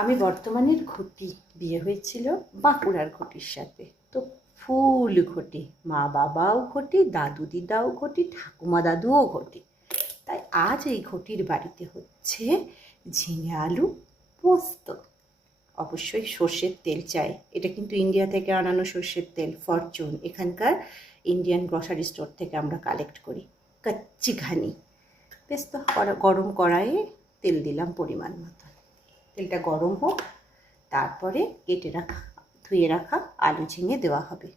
আমি বর্তমানের ঘটি, বিয়ে হয়েছিল বাঁকুড়ার ঘটির সাথে। তো ফুল ঘটি, মা বাবাও ঘটি, দাদু দিদাও ঘটি, ঠাকুমা দাদুও ঘটি। তাই আজ এই ঘটির বাড়িতে হচ্ছে ঝিঙে আলু পোস্ত। অবশ্যই সর্ষের তেল চাই। এটা কিন্তু ইন্ডিয়া থেকে আনানো সর্ষের তেল, ফরচুন। এখানকার ইন্ডিয়ান গ্রসারি স্টোর থেকে আমরা কালেক্ট করি। কাচ্চি ঘানি। বেশ, তো গরম কড়াইয়ে তেল দিলাম পরিমাণ মতো। তেলটা গরম হোক, তারপরে কেটে রাখা, ধুয়ে রাখা আলু ঝিঙে দেওয়া হবে।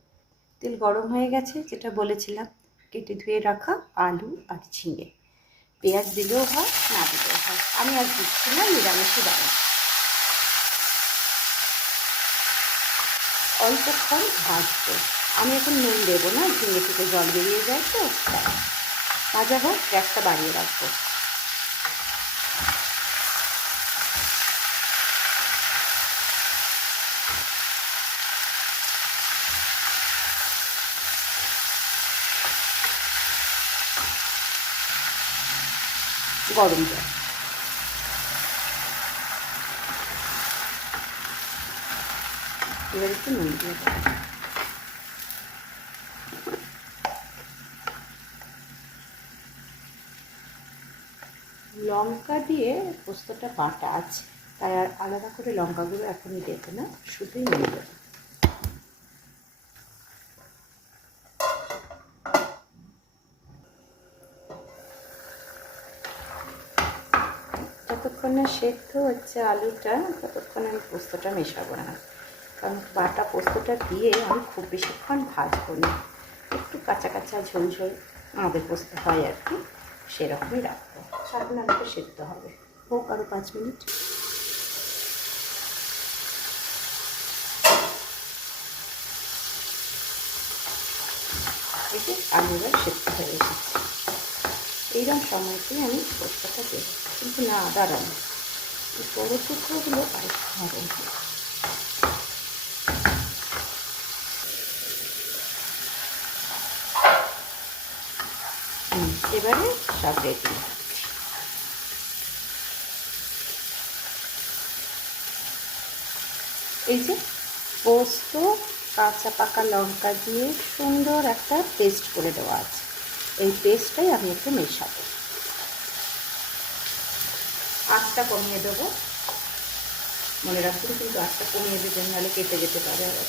তেল গরম হয়ে গেছে, যেটা বলেছিলাম, কেটে ধুয়ে রাখা আলু আর ঝিঙে। পেঁয়াজ দিলেও হয়, না দিলেও হয়। আমি আর দিচ্ছি না, নিরামিষই বানাই। অল্পক্ষণ ভাজবো। আমি এখন নুন দেবো না, ঝিঙে থেকে জল বেরিয়ে যায় তো। ভাজা হোক, গ্যাসটা বাড়িয়ে রাখবো। গরম জল, এবার একটু নুন দিয়ে দেবো। লঙ্কা দিয়ে পোস্তটা বাটা আছে, তাই আর আলাদা করে লঙ্কাগুলো এখনই দেবো না, শুধুই নুন দেবো। যতক্ষণ না সেদ্ধ হচ্ছে আলুটা, ততক্ষণ আমি পোস্তটা মেশাবো না। কারণ বাটা পোস্তটা দিয়ে আমি খুব বেশিক্ষণ ভাজবো না, একটু কাঁচা কাঁচা ঝোল ঝোল আমাদের পোস্ত হয় আর কি, সেরকমই রাখবো। সারাদিন আমাকে সেদ্ধ হবে, হোক আরও 5 মিনিট। এই যে আলু এবার সেদ্ধ হয়ে এসেছে, এইরকম সময়তেই আমি পোস্তটা দেবো। কিন্তু না, দাঁড়ানো, এই বড়ো টুকরোগুলো আর হবে। এবারে সব রেডি। এই যে পোস্ত, কাঁচা পাকা লঙ্কা দিয়ে সুন্দর একটা পেস্ট করে দেওয়া আছে। এই পেস্টটাই আমি একটু মেশাবো। আঁচটা কমিয়ে দেবো, মনে রাখবেন কিন্তু আঁচটা কমিয়ে দেবেন, নাহলে কেটে যেতে পারে। আবার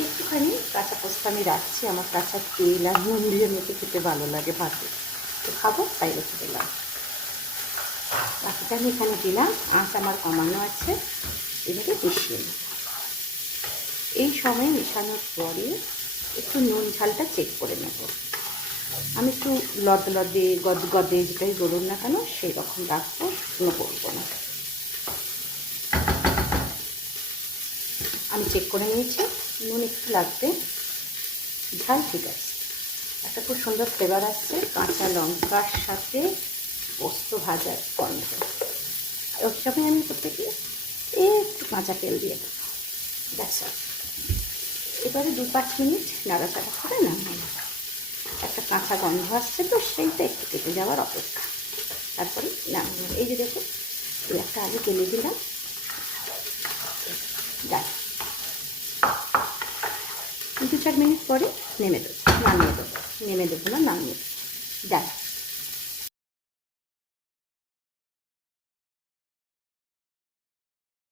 একটুখানি কাঁচা পোস্ত আমি রাখছি, আমার কাঁচা তেল আর নুন দিয়ে মেখে খেতে ভালো লাগে ভাতে, তো খাবো তাই রেখে দিলাম। বাকিটা আমি এখানে দিলাম, আঁচ আমার কমানো আছে। এবারে মিশিয়ে নেব। এই সময় মেশানোর পরে একটু নুন ঝালটা চেক করে নেব। আমি একটু লদে গদে যেটাই বলুন না কেন, সেই রকম রাখবো, শুকনো করবো না। আমি চেক করে নিয়েছি, নুন একটু লাগবে, ঝাল ঠিক আছে। একটা খুব সুন্দর ফ্লেভার আসছে কাঁচা লঙ্কার সাথে পোস্ত ভাজার গন্ধ। ওই সময় আমি করতে গিয়ে একটু কাঁচা তেল দিয়ে দেবো, ব্যাস। এবারে 2-5 মিনিট নাড়াচাড়া করে নামিয়ে নেব। একটা কাঁচা গন্ধ আসছে তো, সেইটা একটু কেটে যাওয়ার অপেক্ষা, তারপরে নামিয়ে নেব। এই যে দেখুন, এই একটা আলু তেলে দিলাম, ডাল। 2-4 মিনিট পরে নামিয়ে দেবো, নামিয়ে দেবো না, নামিয়ে দেবো, ডাল।